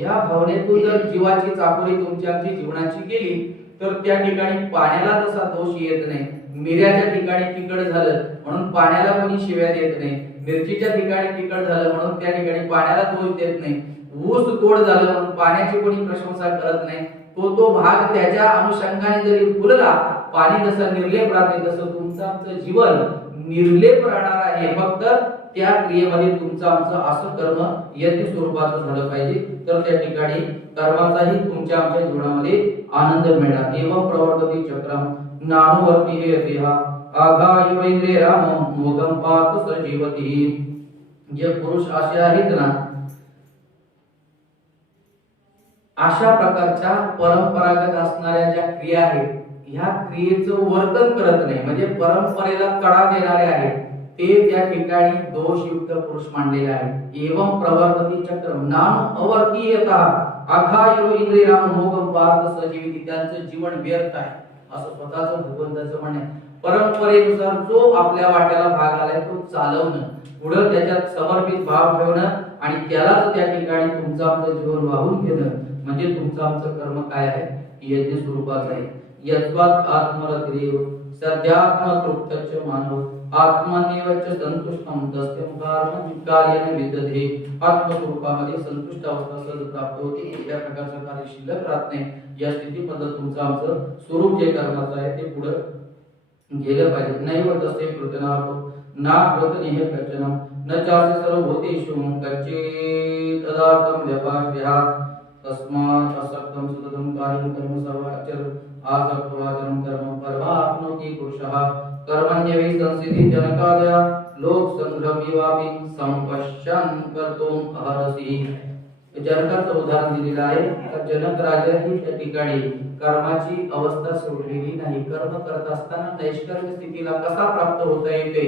या भावनेतून जर जीवाची चाकोरी तुमच्या आमची जीवनाची केली तर त्या ठिकाणी पाण्याला तसा दोष येत नाही. मिऱ्याच्या ठिकाणी तिखट झालं म्हणून पाण्याला कोणी शिव्या देत नाही. मिरचीच्या ठिकाणी तिखट झालं म्हणून त्या ठिकाणी पाण्याला दोष देत नाही. ऊस गोड झालं म्हणून पाण्याची कोणी प्रशंसा करत नाही. तो भाग त्याच्या अनुषंगाने जरी फुलला, पाणी जसं निर्लेप राहते तसं तुमचं आमचं जीवन निर्लेप राहणार आहे. फक्त त्या क्रियेमध्ये तुमचं आमचं असं कर्म यज्ञ स्वरूपाचं झालं पाहिजे, तर त्या ठिकाणी कर्माचाही तुमच्या आमच्या जीवनामध्ये आनंद मिळणार. एवं प्रवर्तती चक्रम नानुवर्ती हे देहा आघायुरेंद्रे राम मोगम पात सजीवती. जे पुरुष असे आहेत ना, अशा प्रकारच्या परंपरागत असणाऱ्या ज्या क्रिया आहेत, ह्या क्रियेचं वर्तन करत नाही, म्हणजे परंपरेला तडा देणारे आहेत, ते त्या ठिकाणी दोषयुक्त पुरुष मानलेले आहेत. एवं प्रवर्तती चक्रम नाम अवर्तीयता आघायुर इंद्रियाम मोगम पार्थ सजीविती. त्यांचं जीवन व्यर्थ आहे असं स्वतःचं भगवंताचं म्हणणं आहे. परंपरेनुसार जो आपल्या वाट्याला भाग आलाय तो चालवणं, पुढे त्याच्यात समर्पित भाव ठेवणं आणि त्यालाच त्या ठिकाणी तुमचं आमचं जीवन वाहून घेणं, म्हणजे तुमचं आमचं कर्म काय आहे? यज्ञ स्वरूपाचं आहे. यस्वात आत्मरतिरेव सध्यात्म तृप्तच मानव आत्मनिवच संतुष्टम तस्यं कर्म कार्याने विदधे. आत्मस्वरूपामध्ये संतुष्ट अवस्था सहज प्राप्त होते, कुठल्या प्रकारचं कार्य शिल्लक राहत नाही. या स्थितीमध्ये तुमचं आमचं स्वरूप जे कर्माचं आहे ते पुढे गेलं पाहिजे. नैव तसे कृतनार्थो ना कृतनेह कचनम न चास्य सर्वभूतेषु कच्चित् तदार्थं व्यपाश्रयः तस्मात् असक्तं सततं कार्यं कर्म सर्वाचर आसक्तवादनं कर्म परमाप्नोति पुरुषः कर्मण्यवि संसिद्धि जनकादय लोक संग्रहमिवापि संपश्यन् कर्तुम् अर्हसि. जनकाचं उदाहरण दिलेलं आहे. जनक राजा ही त्या ठिकाणी कर्माची अवस्था सोडलेली नाही. कर्म करत असताना नैष्कर्म्य स्थितीला कसा प्राप्त होता येते,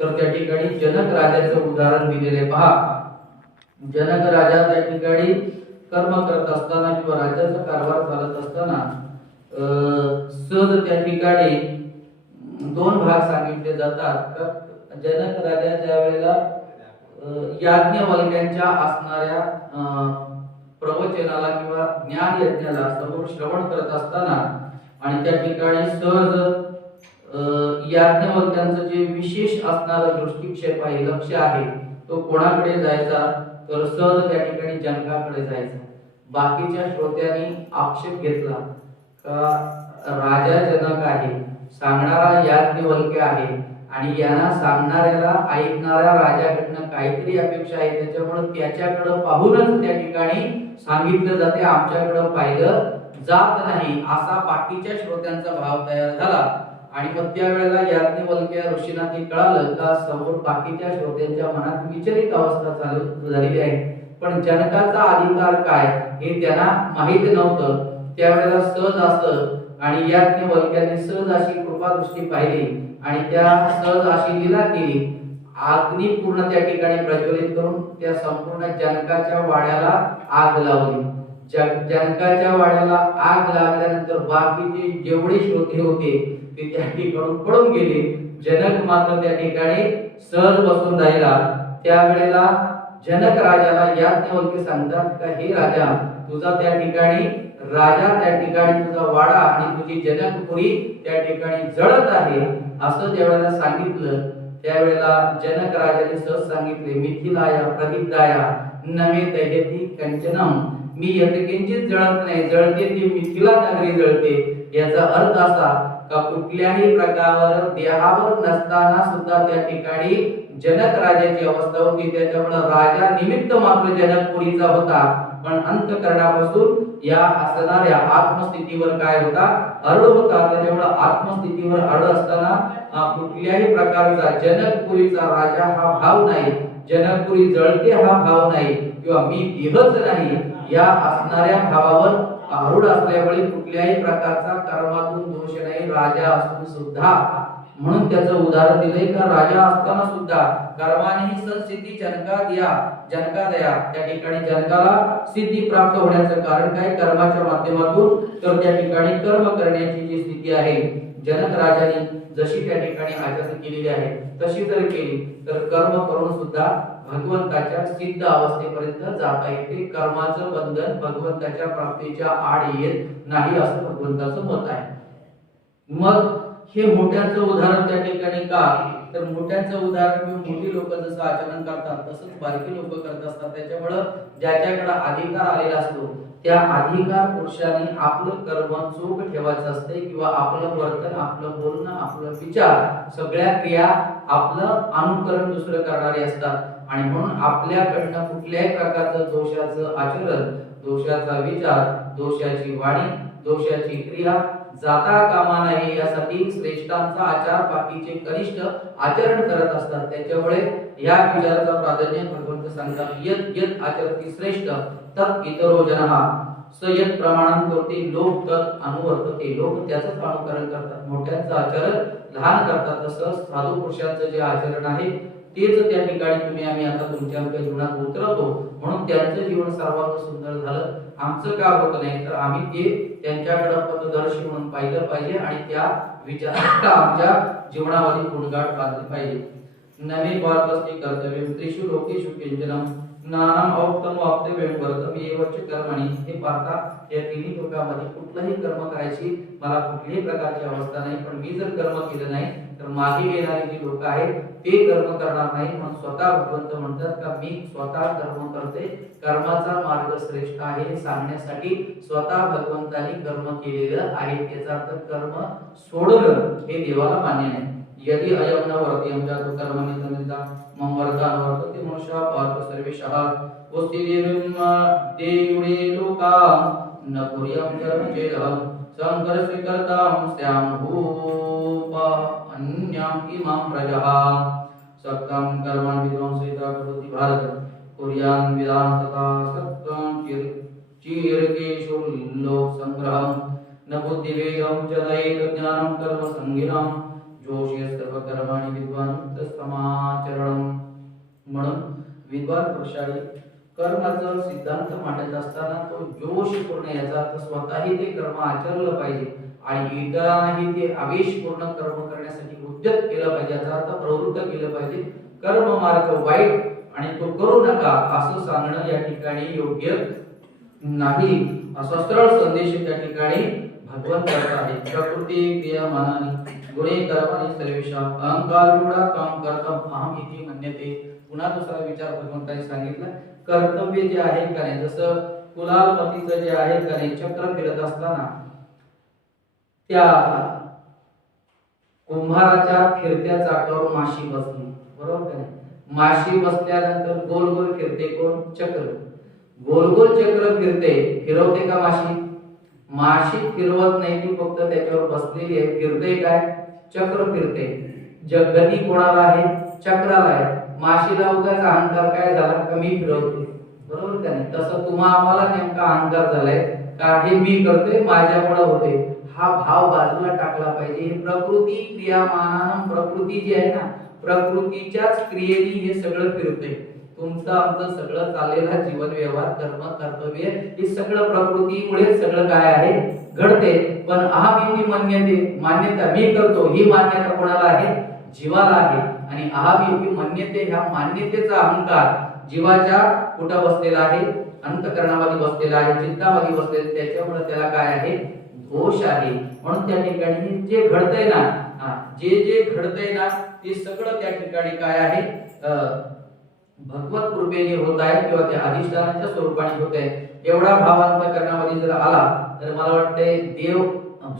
तर त्या ठिकाणी जनक राजाचं उदाहरण दिलेले पहा. जनक राजा त्या ठिकाणी कर्म करत असताना किंवा राज्याचा कारभार चालत असताना सहज त्या ठिकाणी दोन भाग सांगितले जातात. जनक राजा ज्या वेळेला याज्ञवल्क्यांच्या असणाऱ्या प्रवचनाला किंवा ज्ञान यज्ञाला समोर श्रवण करत असताना आणि त्या ठिकाणी सहज याज्ञवल्क्यांचं जे विशेष असणारं दृष्टिक्षेप आहे, लक्ष आहे, तो कोणाकडे जायचा, तर सहज त्या ठिकाणी जनकाकडे जायचा. बाकीच्या श्रोत्यांनी आक्षेप घेतला का राजा जनक आहे, सांगणारा याज्ञवल्क्य आहे आणि यांना सांगणाऱ्याला ऐकणाऱ्या राजाकडनं काहीतरी अपेक्षा आहे, त्याच्यामुळे त्याच्याकडे पाहूनच त्या ठिकाणी सांगितलं जाते, आमच्याकडे पाहिलं जात नाही, असा बाकीच्या श्रोत्यांचा भाव तयार झाला. आणि मग त्यावेळेला याज्ञवल्क्य ऋषींना ते कळालं का समोर बाकीच्या श्रोत्यांच्या मनात विचलित अवस्था चालू झालेली आहे. पण जनकाचा अधिकार काय हे त्यांना माहित नव्हतं. त्यावेळेला सहज असं आणि याज्ञवल्क्याने सहज अशी कृपा दृष्टी पाहिली आणि त्या सहज अशी लीला केली. अग्नी पूर्ण त्या ठिकाणी प्रज्वलित करून त्या संपूर्ण जनकाच्या वाड्याला आग लावली. जनकाच्या वाड्याला आग लागल्यानंतर बाकीचे जेवढे श्रोते होते ते त्या ठिकाणून पळून गेले. जनक मात्र त्या ठिकाणी सहज बसून राहिला. त्यावेळेला जनक राजाला याज्ञवल्क्य सांगतात का हे राजा, तुझा त्या ठिकाणी राजा त्या ठिकाणी तुझा वाडा आणि तुझी जनकपुरी त्या ठिकाणी जळत आहे असं ज्यावेळेला सांगितलं, त्यावेळेला जनक राजाने सहज सांगितले मिथिलाया प्रदिग्धाया नमे दैयती कंचनम. मी यत्किंचित जळत नाही, जळते ती मिथिला नगरी जळते. याचा अर्थ असा का कुठल्याही प्रकारावर देहावर नसताना सुद्धा त्या ठिकाणी जनक राजाची अवस्था होती। त्याच्यामुळे राजा निमित्त मात्र जनकपुरीचा होता, पण अंतःकरणापासून या असणाऱ्या आत्मस्थितीवर काय होता, अरळ होता। त्याच्यामुळे आत्मस्थितीवर अरळ असताना कुठल्याही प्रकारचा जनकपुरीचा राजा हा भाव नाही, जनकपुरी जळते हा भाव नाही, किंवा मी देहच नाही या असणाऱ्या भावावर आरूढ असल्यामुळे कुठल्याही प्रकारचा कर्मातून दोष नाही राजा असून सुद्धा। म्हणून त्याचं उदाहरण दिलंय का राजा असताना सुद्धा कर्माने संसिद्धी जनका दया, त्या ठिकाणी जनकाला सिद्धी प्राप्त होण्याचं कारण काय, कर्माच्या माध्यमातून। तर त्या ठिकाणी कर्म करण्याची जी स्थिती आहे जनक राजाने जशी त्या ठिकाणी आचरण केलेली आहे तशी जर केली तर कर्म करून सुद्धा भगवंताच्या सिद्ध अवस्थेपर्यंत जाता येते। कर्माचं बंधन भगवंताच्या प्राप्तीच्या आड येत नाही असं भगवंताचं मत आहे। मग हे मोठ्यांचं उदाहरण त्या ठिकाणी का, तर मोठ्यांचं उदाहरण मोठी लोक जसं आचरण करतात तसंच बारकी लोक करत असतात। त्याच्यामुळे ज्याच्याकडे अधिकार आलेला असतो त्या अधिकार पुरुषाने आपलं कर्म चोख ठेवायचं असते, किंवा आपलं वर्तन, आपलं बोलणं, आपलं विचार, सगळ्या क्रिया आपलं अनुकरण दुसरं करणारे असतात। आणि म्हणून आपल्याकडनं कुठल्याही प्रकारचं दोषाचं आचरण, दोषाचा विचार, दोषाची वाणी, दोषाची क्रिया जाता कामा नाही यासाठी श्रेष्ठांचा आचार बाकीचे कनिष्ठ आचरण करत असतात। त्याच्यामुळे या विचाराचा प्राधान्य भगवंत सांगतात, यत यत आचरती श्रेष्ठ तत् इतरो जनः स यत प्रमाणं करते लोक तत् अनुवर्तते, लोक त्याचंच अनुकरण करतात। मोठ्यांचं आचरण लहान करतात, तसं साधू पुरुषांचं जे आचरण आहे तेच त्या ठिकाणी तुम्ही आम्ही आता तुमच्या जीवनात उतरवतो। म्हणून त्यांचं जीवन सर्वांत सुंदर झालं, आमचं का होत नाही, तर आम्ही ते त्यांच्याकडे पथदर्शी म्हणून पाहिलं पाहिजे आणि त्या विचाराला आमच्या जीवनामध्ये गुणगाठ बांधले पाहिजे। नवे पार्थस्ते कर्तव्यम त्रिषु लोकेषु किंचनम नानम औक्तम वाप्तव्यम वर्तम एवच कर्मणि। हे पार्था, या तिन्ही लोकांमध्ये कुठलंही कर्म करायची मला कुठल्याही प्रकारची अवस्था नाही, पण मी जर कर्म केलं नाही तर मागे येणारे जे लोक आहेत ते कर्म करणार नाही। म्हणून स्वतः भगवंत म्हणतात का मी स्वतः कर्म करते, कर्माचा मार्ग श्रेष्ठ आहे हे सांगण्यासाठी स्वतः भगवंताने कर्म केलेलं आहे। त्याचा अर्थ कर्म सोडणं हे देवाला मान्य नाही। यदि अयम न वर्त्यम जातु कर्मनितमिता मम वर्तान वर्तते मनुष्य पार्थ सर्वेशः वस्तिदेवं देवुडे लोका न कुर्यं कर्म चेदहं संकर स्वीकर्तां स्याम भूप अन्यां इमां प्रजः सक्तं कर्मं विध्वंसिता करोति भारत कुर्यान् विदां तथा सक्तं चीरकेषु लोक संग्रहं न बुद्धिवेदं जलयेत ज्ञानं कर्म संगिनां जोशी सर्व कर्माणि विद्वान समाचरणं। म्हणून विद्वान पुरुषाने कर्माचा सिद्धांत मांडत असताना तो जोशपूर्ण याचा अर्थ स्वतःही ते कर्म आचरलं पाहिजे आणि इतरांनाही ते आवेशपूर्ण कर्म करण्यासाठी उद्यत केलं पाहिजे, याचा अर्थ प्रवृत्त केलं पाहिजे। कर्म मार्ग वाईट आणि तो करू नका असं सांगणं या ठिकाणी योग्य नाही, असा सरळ संदेश त्या ठिकाणी भगवंताचा आहे। प्रकृती क्रियामानानि गुणे कर्माणि सर्वेषां अहंकार विगुणा काम कर्तव्यम अहम इति मन्यते। पुन्हा दुसरा विचार भगवंताने सांगितला, कर्तव्य जे आहे का नाही, जसं कुलालपतीचं जे आहे का नाही चक्र फिरत असताना त्या कुंभाराच्या फिरत्या चाकावर माशी बसली, बरोबर का नाही, माशी बसल्यानंतर गोल गोल फिरते कोण, चक्र, गोल गोल चक्र फिरते, फिरवते का माशी, माशी फिरवत नाही, ती फक्त त्याच्यावर बसलेली आहे, फिरते काय, चक्र फिरते। जगती कोणाला आहे, चक्राला आहे। माशीला उगाच अहंकार काय झाला, कमी फिरवते, बरोबर का नाही, तसं तुम्हा आम्हाला नेमका अहंकार झालाय का हे मी करते माझ्यामुळे होते, हा भाव बाजूला टाकला पाहिजे। हे प्रकृती क्रियामानानं, प्रकृती जी आहे ना, प्रकृतीच्याच क्रियेने हे सगळं फिरते। तुमचं आमचं सगळं चाललेला जीवन व्यवहार कर्म कर्तव्य हे सगळं प्रकृतीमुळे सगळं काय आहे घडते। पण अहमिति मन्यते, मान्यता मी करतो ही मान्यता कोणाला आहे, जीवाला आहे। आणि अहमिति मन्यते ह्या मान्यतेचा अहंकार जीवाच्या कुठं बसलेला आहे, अंतःकरणामध्ये बसलेला आहे, चित्तामध्ये बसलेला, त्याच्यामुळे त्याला काय आहे, दोष आहे। म्हणून त्या ठिकाणी जे घडतंय ना, जे घडतंय ना ते सगळं त्या ठिकाणी काय आहे, भगवत कृपेने होत आहे किंवा त्या अधिष्ठानाच्या स्वरूपाने होत आहे। एवढा भावांत करण्यामध्ये जर आला तर मला वाटतंय देव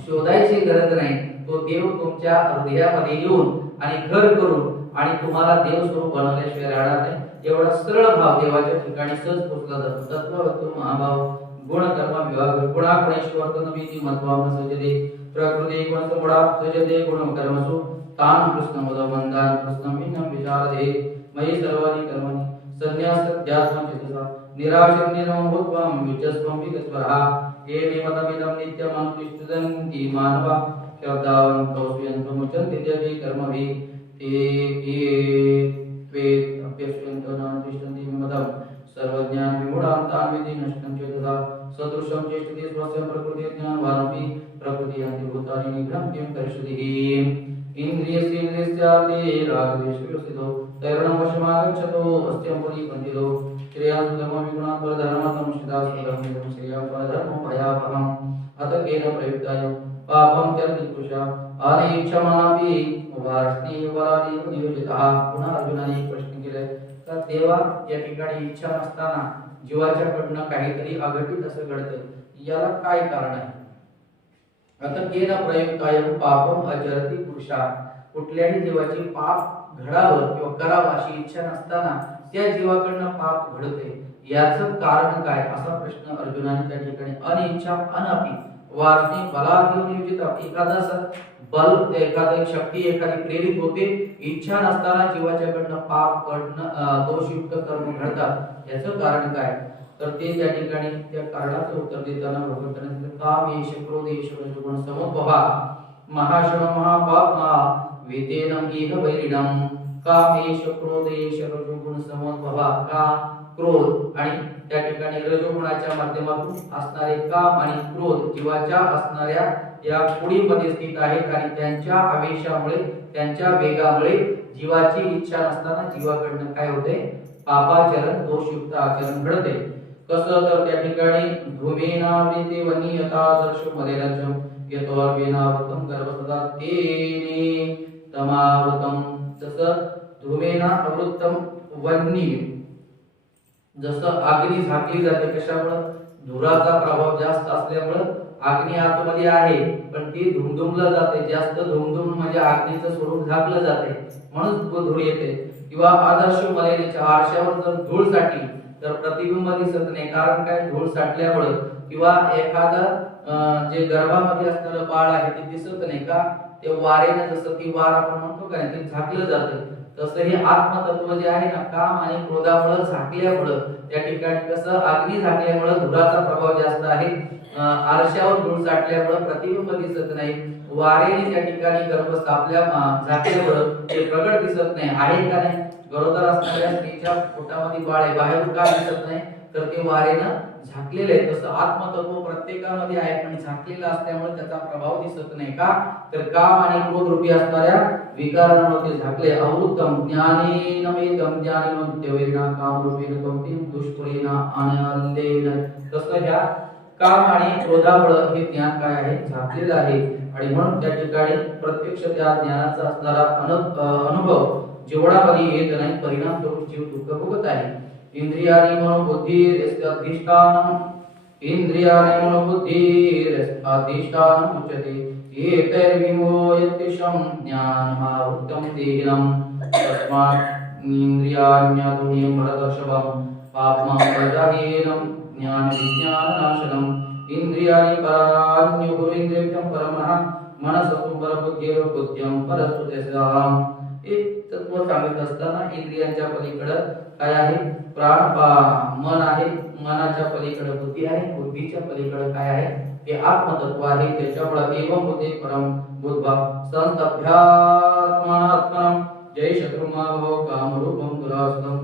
शोधायची गरज नाही, तो देव तुमच्या हृदयामध्ये येऊन आणि घर करून आणि तुम्हाला देव स्वरूप बनवल्याशिवाय राहणार नाही। एवढा सरळ भाव देवाच्या ठिकाणी सहज पोचला जातो। तत्ववस्तू महाभाव गुण कर्म विभाग गुणागुणेश्वर नवीती मत्वाम सजते प्रकृती गुण समुडा सजते गुण कर्मसु तान कृष्ण मदमंदान कृष्ण भिन्न विचारदे मयि सर्वादि कर्मणि संन्यास ध्यात्म चेतसा निराशन्यं भूत्वं युजस्वं विगस्वरः ये निमतमिदं नित्यमनुतिष्ठन्ति मानवा श्रद्धावन्तो स्वीयन्तो मुच्यन्ते देवी कर्मभिः ते अप्यश्यन्तो नानुतिष्ठन्ति विमतं सर्वज्ञान विमूढां तान् विधि नष्टं चेतसा सदृशं चेष्टते स्वस्य प्रकृतिज्ञानवानपि प्रकृतियन्ति भूतानि निग्रहं किं करिष्यति इंद्रियस्यार्थे रागद्वेषविरसितो तैरणवशमागच्छतो अस्त्यं परिपन्थितो श्रेयान् धर्मं विगुणान् परधर्मसंश्रिता सुधर्मेदं श्रेयं परधर्मो भयावहम् अत केन प्रयुक्ताय पापं चरति पुरुषः अनिच्छमानापि वार्ष्णेयवरादि नियोजितः। पुन्हा अर्जुनाने एक प्रश्न केलाय तर देवा या ठिकाणी इच्छा नसताना जीवाच्याकडनं काहीतरी अघटित असं घडतं, याला काय कारण आहे? आता केन प्रयुक्ताय पापम अचरति पुरुषा, कुठल्याही जीवाची पाप घडावं किंवा करावं अशी इच्छा नसताना त्या जीवाकडनं पाप घडते, याचं कारण काय असा प्रश्न अर्जुनाने त्या ठिकाणी अनिच्छा अनापी वार्ष्णे बलाधियो नियोजित एखादा बल एखादी शक्ती एखादी प्रेरित होते, इच्छा नसताना जीवाच्याकडनं पाप घडणं दोषयुक्त कर्म घडतात, याचं कारण काय? तर ते त्या ठिकाणी त्या कारणाचं उत्तर देताना भगवंताने सांगितलं काम येश क्रोध येश रजोगुण समोद्भवा महाशम महापापमा वेतेनम इह वैरिणम। काम येश क्रोध येश रजोगुण समोद्भवा, का क्रोध आणि त्या ठिकाणी रजोगुणाच्या माध्यमातून असणारे काम आणि क्रोध जीवाच्या असणाऱ्या या कुडीमध्ये स्थित आहेत आणि त्यांच्या आवेशामुळे त्यांच्या वेगामुळे जीवाची इच्छा नसताना जीवाकडनं काय होते? पापाचरण दोषयुक्त आचरण घडते। कसं तर त्या ठिकाणी धूमेनावृते वनीयतादर्श मलेलजम यतोर्वेनावृतम गर्भसदा तेने तमावृतम। जसं धूमेना अवृत्तम वन्नी, जसं अग्नी झाकली जाते कशामुळे? धुराचा प्रभाव जास्त असल्यामुळे अग्नी आतमध्ये आहे पण ती धुमधुमलं जाते, जास्त धुमधुम म्हणजे अग्नीचं स्वरूप झाकलं जाते म्हणून धूळ येते। किंवा आदर्श मलेच्या आरशावर जर धूळ साठली तर प्रतिबिंब दिसत नाही, कारण काय? धूळ साठल्यामुळे। किंवा एखादा जे गर्भामध्ये असणारं बाळ आहे ते दिसत नाही का? ते वारेने जसं की वार आपण म्हणतो का ते झाकलं जातं, तसं हे आत्मतत्व जे आहे ना काम आणि क्रोधामुळे झाकल्यामुळे त्या ठिकाणी कसं अग्नी झाकल्यामुळे धुराचा प्रभाव जास्त आहे, आरशावर धूळ साठल्यामुळे प्रतिबिंब दिसत नाही, वारेने त्या ठिकाणी गर्भ स्थापल्या झाकल्यामुळे ते प्रगट दिसत नाही, आहे का नाही? गरोदर असणाऱ्या स्त्रीच्या पोटामध्ये बाळ आहे, बाहेरून का दिसत नाही? तर ते वारेनं झाकलेले आहे। तसं आत्मतत्व प्रत्येकामध्ये आहे पण झाकलेलं असल्यामुळे त्याचा प्रभाव दिसत नाही का? तर काम आणि क्रोध रूपी असणाऱ्या विकारांमुळे ते झाकले। अवृत्तम ज्ञानेन मेदम ज्ञानमत्यवेना काम रूपेन कंपिम दुष्परेना आनंदेन। तसं ह्या काम आणि क्रोधामुळे हे ज्ञान काय आहे? झाकलेलं आहे आणि म्हणून त्या ठिकाणी प्रत्यक्ष त्या ज्ञानाचा असणारा अनुभव जेवढामध्ये येत नाही, परिणाम स्वरूप जीव दुःख भोगत आहे। इंद्रियानि मनोबुद्धिरधिष्ठानम् इंद्रियानि मनोबुद्धिरधिष्ठानम् उच्यते एतैर्विमोह्यतिशं ज्ञानमावृतं देहिनं तस्मात् इंद्रियाण्यतुल्यं भरतर्षभं पापमं प्रजाहीनं ज्ञानविज्ञाननाशनम् इंद्रियाणि परान्युगुरेन्द्रियं परमः मनसस्तु परबुद्धिर्बुद्ध्यं परस्तुतेषाम्। एक तत्व सांगत असताना इंद्रियांच्या पलीकडे काय आहे? प्राण मन आहे, मनाच्या पलीकडे बुद्धी आहे, बुद्धीच्या पलीकडे काय आहे? हे आत्मतत्व आहे। त्याच्यामुळे एवं बुद्धे परम बुद्ध्वा संतभ्यात्मात्मनं जय शत्रुमाभव कामरूपं दुरासनं।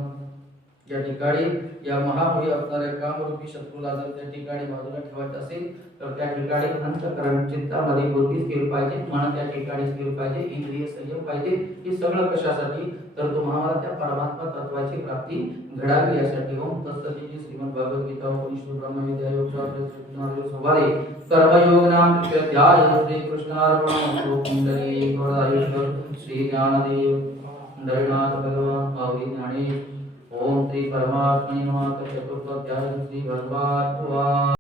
या ठिकाणी या महामुळी असणाऱ्या कामरूपी शत्रूला जर त्या ठिकाणी बाजूला ठेवायचं असेल तर त्या ठिकाणी अंतःकरण चित्तामध्ये बुद्धी स्थिर पाहिजे, मन त्या ठिकाणी स्थिर पाहिजे, इंद्रिय संयम पाहिजे। हे सगळं कशासाठी? तर तुम्हाला त्या परमात्मा तत्वाची प्राप्ती घडावी यासाठी। ओम तत्सदिती श्रीमद् भगवद गीता उपनिषद ब्रह्मविद्या योगशास्त्र श्रीकृष्णार्जुन संवादे कर्मयोग नाम अध्याय श्री कृष्णार्पणमस्तु। कुंडली वरदायुष्य श्री ज्ञानदेव पंढरीनाथ भगवान स्वामी ज्ञानेश। ओम श्री परमात्मने नमः। चतुर्थ अध्याय श्री भगवद्गीता।